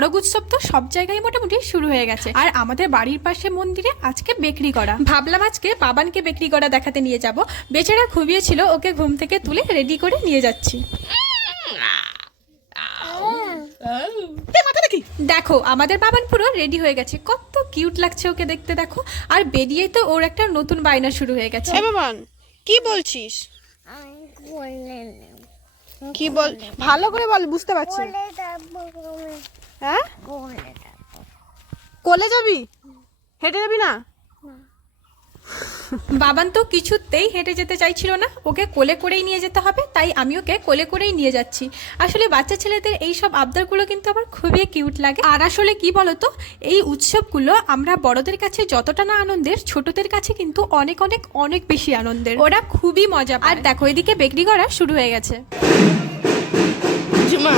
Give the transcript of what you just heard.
চড়ক উৎসব তো সব জায়গায় মোটামুটি শুরু হয়ে গেছে। আর আমাদের বাড়ির পাশে মন্দিরে আজকে বেকরি করা। ভাবলাম আজকে বাবানকে বেকরি করা দেখাতে নিয়ে যাব। বেচারা ঘুমিয়েছিল ওকে ঘুম থেকে তুলে রেডি করে নিয়ে যাচ্ছি। দেখো আমাদের বাবান পুরো রেডি হয়ে গেছে। কত কিউট লাগছে ওকে দেখতে দেখো। আর বেরিয়ে তো ওর একটা নতুন বায়না শুরু হয়ে গেছে। বাবান কি বলছিস? কি বল ভালো করে বল বুঝতে পারছি। হ্যাঁ? কোলে যাবি? হেঁটে যাবি না? বাবান তো কিছুতেই হেঁটে যেতে চাইছিল না। ওকে কোলে করেই নিয়ে যেতে হবে তাই আমি ওকে কোলে করেই নিয়ে যাচ্ছি। আসলে বাচ্চা ছেলেদের এই সব আবদারগুলো কিন্তু আবার খুবই কিউট লাগে। আর আসলে কি বলতো এই উৎসবগুলো আমরা বড়দের কাছে যতটা না আনন্দের ছোটদের কাছে কিন্তু অনেক অনেক অনেক বেশি আনন্দের। ওরা খুবই মজা আর দেখো এদিকে বেকরি করা শুরু হয়ে গেছে। জুমা।